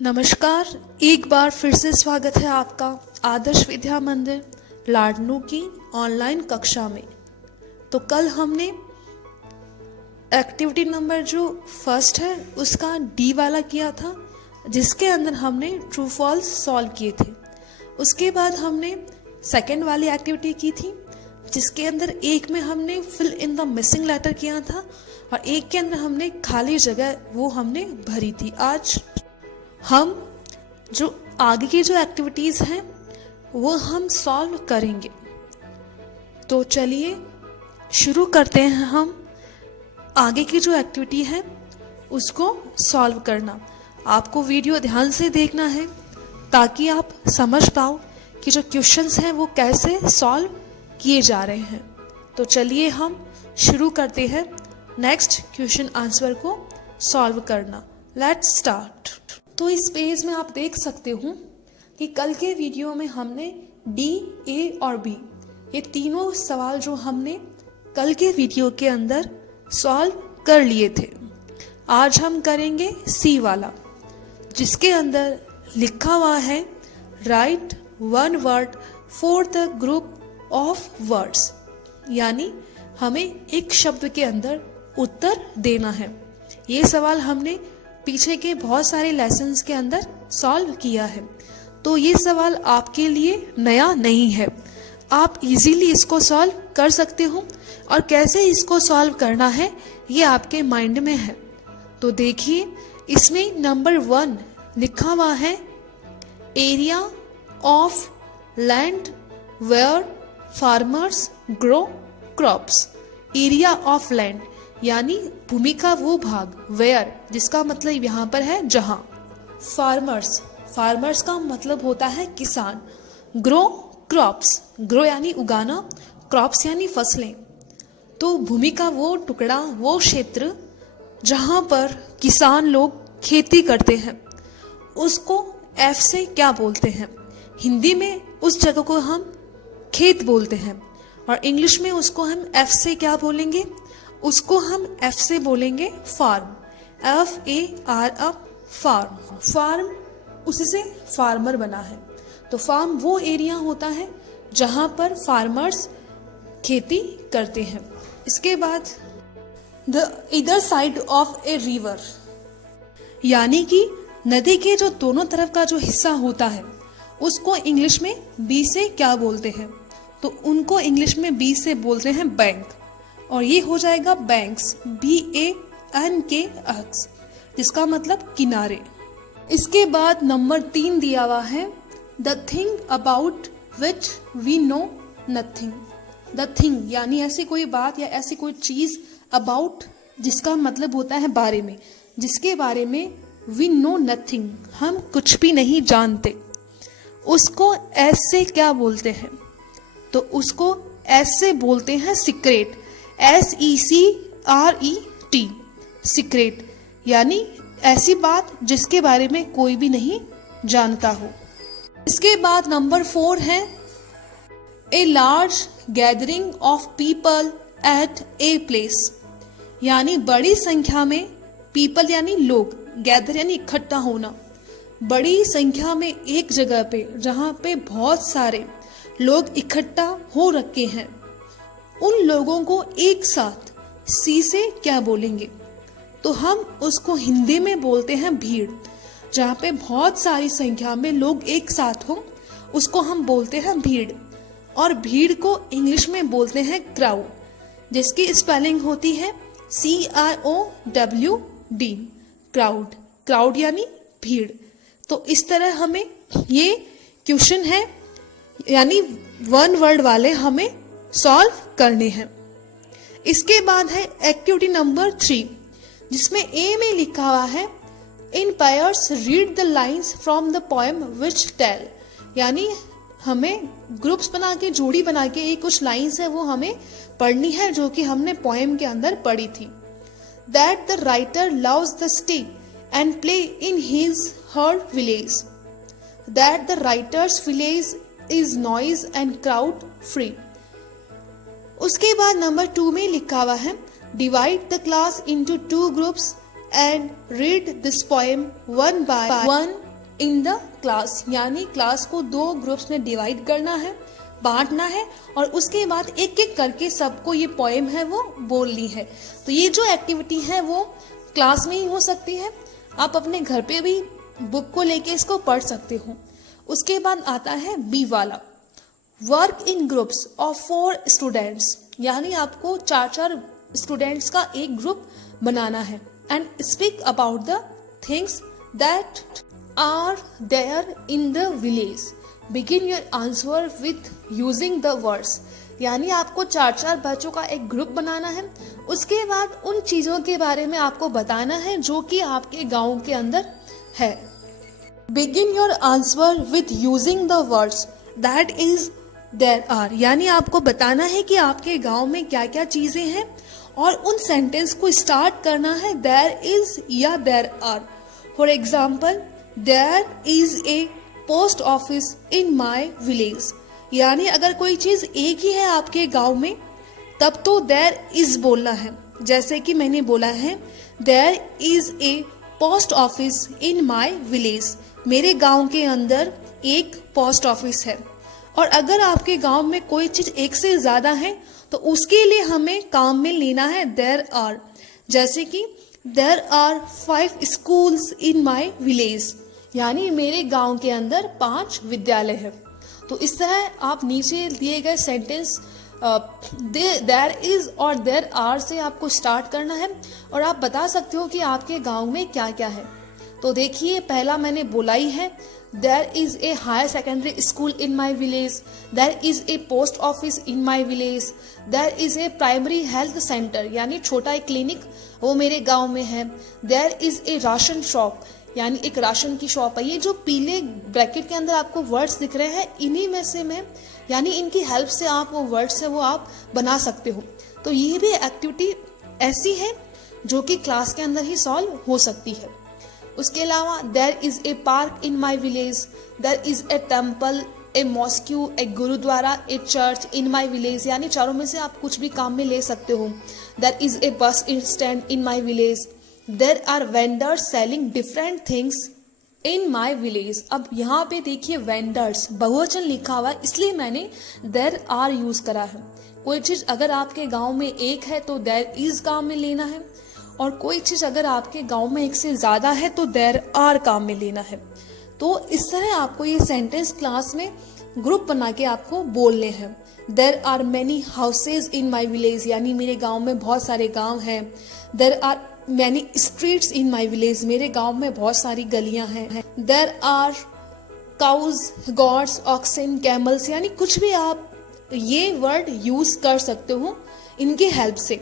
नमस्कार। एक बार फिर से स्वागत है आपका आदर्श विद्या मंदिर लाडनू की ऑनलाइन कक्षा में। तो कल हमने एक्टिविटी नंबर जो फर्स्ट है उसका डी वाला किया था, जिसके अंदर हमने ट्रू फॉल्स सॉल्व किए थे। उसके बाद हमने सेकंड वाली एक्टिविटी की थी, जिसके अंदर एक में हमने fill in the missing letter किया था और एक के अंदर हमने खाली जगह वो हमने भरी थी। आज हम जो आगे की जो एक्टिविटीज़ हैं वो हम सॉल्व करेंगे। तो चलिए शुरू करते हैं हम आगे की जो एक्टिविटी है उसको सॉल्व करना। आपको वीडियो ध्यान से देखना है ताकि आप समझ पाओ कि जो क्वेश्चंस हैं वो कैसे सॉल्व किए जा रहे हैं। तो चलिए हम शुरू करते हैं नेक्स्ट क्वेश्चन आंसर को सॉल्व करना। Let's start. तो इस पेज में आप देख सकते हो कि कल के वीडियो में हमने डी, ए और बी ये तीनों सवाल जो हमने कल के वीडियो के अंदर सॉल्व कर लिए थे। आज हम करेंगे सी वाला, जिसके अंदर लिखा हुआ है right one word for the group of words, यानी हमें एक शब्द के अंदर उत्तर देना है। ये सवाल हमने पीछे के बहुत सारे लेसन्स के अंदर सॉल्व किया है, तो ये सवाल आपके लिए नया नहीं है। आप इजीली इसको सॉल्व कर सकते हो और कैसे इसको सॉल्व करना है ये आपके माइंड में है। तो देखिए, इसमें नंबर 1 लिखा हुआ है area of land where farmers grow crops. Area of land यानी भूमि का वो भाग, वेयर जिसका मतलब यहाँ पर है जहाँ। फार्मर्स, फार्मर्स का मतलब होता है किसान। ग्रो क्रॉप्स, ग्रो यानी उगाना, क्रॉप्स यानी फसलें। तो भूमि का वो टुकड़ा, वो क्षेत्र जहाँ पर किसान लोग खेती करते हैं, उसको एफ से क्या बोलते हैं? हिंदी में उस जगह को हम खेत बोलते हैं और इंग्लिश में उसको हम एफ से क्या बोलेंगे? उसको हम एफ से बोलेंगे फार्म। FAR farm. फार्म उससे फार्मर बना है। तो फार्म वो एरिया होता है जहाँ पर फार्मर्स खेती करते हैं। इसके बाद द इधर साइड ऑफ ए रिवर, यानी कि नदी के जो दोनों तरफ का जो हिस्सा होता है उसको इंग्लिश में बी से क्या बोलते हैं? तो उनको इंग्लिश में बी से बोलते हैं बैंक, और ये हो जाएगा बैंक्स, BANKS, जिसका मतलब किनारे। इसके बाद नंबर 3 दिया हुआ है the thing about which we know nothing. The thing यानी ऐसी कोई बात या ऐसी कोई चीज, अबाउट जिसका मतलब होता है बारे में, जिसके बारे में वी नो नथिंग हम कुछ भी नहीं जानते। उसको एस से क्या बोलते हैं? तो उसको एस से बोलते हैं सीक्रेट, SECRET, सीक्रेट यानी ऐसी बात जिसके बारे में कोई भी नहीं जानता हो। इसके बाद नंबर 4 है a large gathering of people at a place, यानी बड़ी संख्या में पीपल यानी लोग, गैदर यानी इकट्ठा होना, बड़ी संख्या में एक जगह पे जहाँ पे बहुत सारे लोग इकट्ठा हो रखे हैं, उन लोगों को एक साथ सी से क्या बोलेंगे? तो हम उसको हिंदी में बोलते हैं भीड़। जहाँ पे बहुत सारी संख्या में लोग एक साथ हो उसको हम बोलते हैं भीड़। और भीड़ को इंग्लिश में बोलते हैं क्राउड, जिसकी स्पेलिंग होती है CROWD, क्राउड। क्राउड यानी भीड़। तो इस तरह हमें ये क्वेश्चन है यानी 1 वर्ड वाले हमें सॉल्व करने हैं। इसके बाद है एक्टिविटी नंबर 3, जिसमें ए में लिखा हुआ है in pairs read the lines from the poem which tell, यानी हमें ग्रुप्स बना के, जोड़ी बना के ये कुछ लाइंस है वो हमें पढ़नी है जो कि हमने पोएम के अंदर पढ़ी थी। That the writer loves the stay and play in his her village. That the writers village is noise and crowd free. उसके बाद नंबर 2 में लिखा हुआ है divide the class into 2 groups and read this poem one by one in the class, यानी class को 2 groups में divide करना है, बांटना है और उसके बाद एक एक करके सबको ये पोएम है वो बोलनी है। तो ये जो एक्टिविटी है वो क्लास में ही हो सकती है, आप अपने घर पे भी बुक को लेके इसको पढ़ सकते हो। उसके बाद आता है बी वाला, work in groups of 4 students, यानी आपको 4 स्टूडेंट्स का एक ग्रुप बनाना है and speak about the things that are there in the village. Begin your answer with using the words, यानी आपको 4 बच्चों का एक ग्रुप बनाना है। उसके बाद उन चीज़ों के बारे में आपको बताना है जो कि आपके गांव के अंदर है। Begin your answer with using the words that is there are, यानी आपको बताना है कि आपके गांव में क्या क्या चीज़ें हैं और उन सेंटेंस को स्टार्ट करना है देयर इज या there are. For example, there is a post office in my village, यानी अगर कोई चीज़ एक ही है आपके गांव में तब तो देयर इज बोलना है। जैसे कि मैंने बोला है there is a post office in my village, मेरे गांव के अंदर एक पोस्ट ऑफिस है। और अगर आपके गांव में कोई चीज़ एक से ज़्यादा है तो उसके लिए हमें काम में लेना है देयर आर। जैसे कि there are 5 schools in my village, यानी मेरे गांव के अंदर 5 विद्यालय हैं। तो इस तरह आप नीचे दिए गए सेंटेंस देयर इज और देयर आर से आपको स्टार्ट करना है और आप बता सकते हो कि आपके गांव में क्या क्या है। तो देखिए, पहला मैंने बोला ही है, there is a higher secondary school in my village, there is a post office in my village, there is a primary health centre, यानी छोटा एक क्लिनिक वो मेरे गांव में है, there is a ration shop, यानी एक राशन की शॉप है। ये जो पीले ब्रैकेट के अंदर आपको वर्ड्स दिख रहे हैं, इन्हीं में से मैं, यानी इनकी हेल्प से आप वो वर्ड्स है वो आप बना सकते हो। तो ये भी एक्टिविटी ऐसी है जो कि क्लास के अंदर ही सॉल्व हो सकती है। उसके अलावा there is a park in my village, there is a temple, a mosque, a gurdwara, a church in my village, यानी चारों में से आप कुछ भी काम में ले सकते हो। There is a bus stand in my village, there are vendors selling different things in my village. अब यहाँ पे देखिए वेंडर्स बहुवचन लिखा हुआ है, इसलिए मैंने देयर आर यूज करा है। कोई चीज़ अगर आपके गांव में एक है तो देयर इज काम में लेना है, और कोई चीज़ अगर आपके गांव में एक से ज़्यादा है तो देयर आर काम में लेना है। तो इस तरह आपको ये सेंटेंस क्लास में ग्रुप बना के आपको बोलने हैं। There are many houses in my village, यानी मेरे गांव में बहुत सारे गांव हैं। There are many streets in my village, मेरे गांव में बहुत सारी गलियां हैं। There are cows, goats, oxen, camels, यानी कुछ भी आप ये वर्ड यूज कर सकते हो इनके हेल्प से।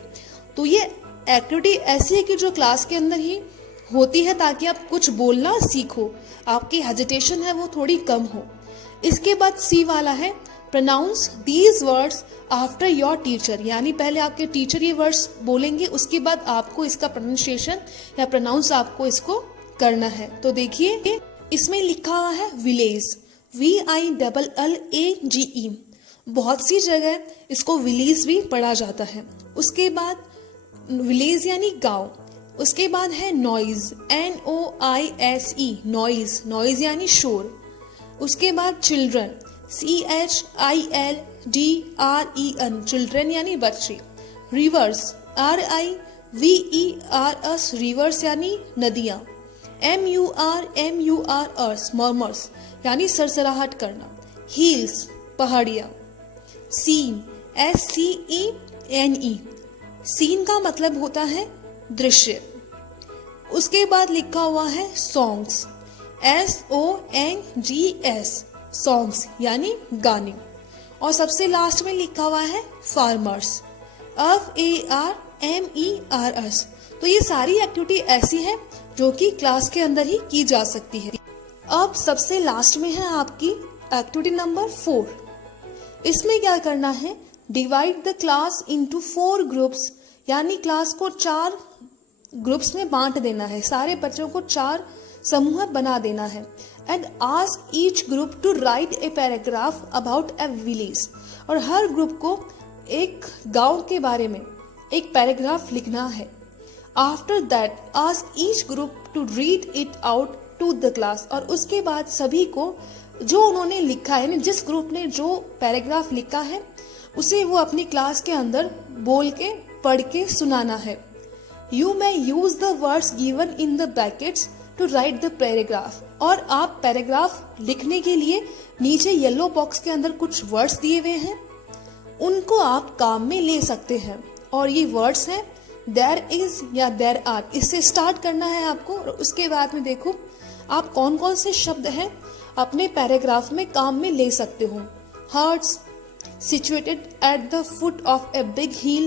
तो ये एक्टिविटी ऐसी है कि जो क्लास के अंदर ही होती है ताकि आप कुछ बोलना सीखो, आपकी हेजिटेशन है वो थोड़ी कम हो। इसके बाद सी वाला है, pronounce these words after your teacher, यानी पहले आपके टीचर ये वर्ड्स बोलेंगे, उसके बाद आपको इसका प्रोनाउंसिएशन या प्रोनाउंस आपको इसको करना है। तो देखिए इसमें लिखा हुआ है विलेज, VILLAGE। बहुत सी जगह इसको विलेज भी पढ़ा जाता है। उसके बाद विलेज यानी गांव। उसके बाद है नॉइज, NOISE, नॉइज, नॉइज यानी शोर। उसके बाद चिल्ड्रन, CHILDREN, चिल्ड्रन यानी बच्चे। रिवर्स, RIVERS, रिवर्स यानी नदियाँ। MURMURS, मर्मर्स यानी सरसराहट करना। हिल्स, पहाड़ियाँ। सीन, SCENE, सीन का मतलब होता है दृश्य। उसके बाद लिखा हुआ है सॉन्ग्स, SONGS, सॉन्ग्स यानी गाने। और सबसे लास्ट में लिखा हुआ है फार्मर्स, FARMERS। तो ये सारी एक्टिविटी ऐसी है जो कि क्लास के अंदर ही की जा सकती है। अब सबसे लास्ट में है आपकी एक्टिविटी नंबर 4। इसमें क्या करना है, divide the class into 4 groups, यानी क्लास को 4 ग्रुप्स में बांट देना है, सारे बच्चों को 4 समूह बना देना है। And ask each group to write a paragraph about a village, और हर ग्रुप को एक गांव के बारे में एक पैराग्राफ लिखना है। After that ask each group to read it out to the class. और उसके बाद सभी को जो उन्होंने लिखा है, जिस ग्रुप ने जो पैराग्राफ लिखा है उसे वो अपनी क्लास के अंदर बोल के पढ़ के सुनाना है। You may use the words given in the brackets to write the paragraph. और आप पैराग्राफ लिखने के लिए नीचे येलो बॉक्स के अंदर कुछ वर्ड्स दिए हुए हैं, उनको आप काम में ले सकते हैं। और ये वर्ड्स हैं देयर इज या देयर आर, इससे स्टार्ट करना है आपको। और उसके बाद में देखो आप कौन कौन से शब्द हैं अपने पैराग्राफ में काम में ले सकते हो। Huts, situated at the foot of a big hill,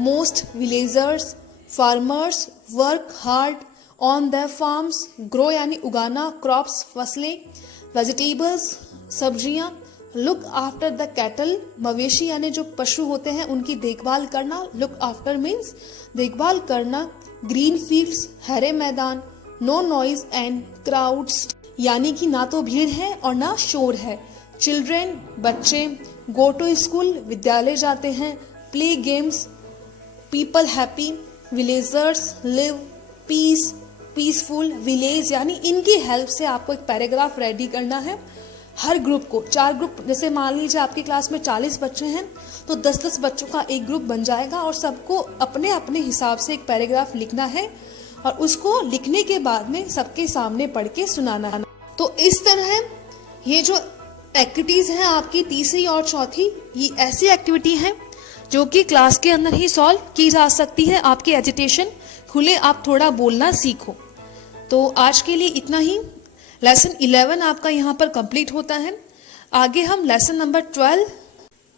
most villagers, farmers work hard on their farms, grow यानी उगाना, crops फसलें, vegetables सब्जियां, look after the cattle मवेशी यानी जो पशु होते हैं उनकी देखभाल करना, look after means देखभाल करना, green fields हरे मैदान, no noise and crowds यानी कि ना तो भीड़ है और ना शोर है, चिल्ड्रेन बच्चे, गो टू स्कूल विद्यालय जाते हैं, play games, people happy, villagers live, peace peaceful, village यानी इनकी हेल्प से आपको एक पैराग्राफ रेडी करना है। हर ग्रुप को 4 ग्रुप, जैसे मान लीजिए आपकी क्लास में 40 बच्चे हैं तो 10-10 बच्चों का एक ग्रुप बन जाएगा और सबको अपने अपने हिसाब से एक पैराग्राफ लिखना है और उसको लिखने के बाद में सबके सामने पढ़ के सुनाना है। तो इस तरह ये जो एक्टिविटीज हैं आपकी तीसरी और चौथी, ये ऐसी एक्टिविटी हैं जो कि क्लास के अंदर ही सॉल्व की जा सकती है। आपकी एजिटेशन खुले, आप थोड़ा बोलना सीखो। तो आज के लिए इतना ही। लेसन 11 आपका यहाँ पर कंप्लीट होता है। आगे हम लेसन नंबर 12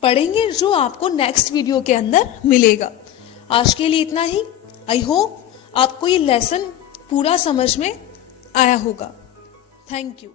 पढ़ेंगे जो आपको नेक्स्ट वीडियो के अंदर मिलेगा। आज के लिए इतना ही। आई होप आपको ये लेसन पूरा समझ में आया होगा। Thank you.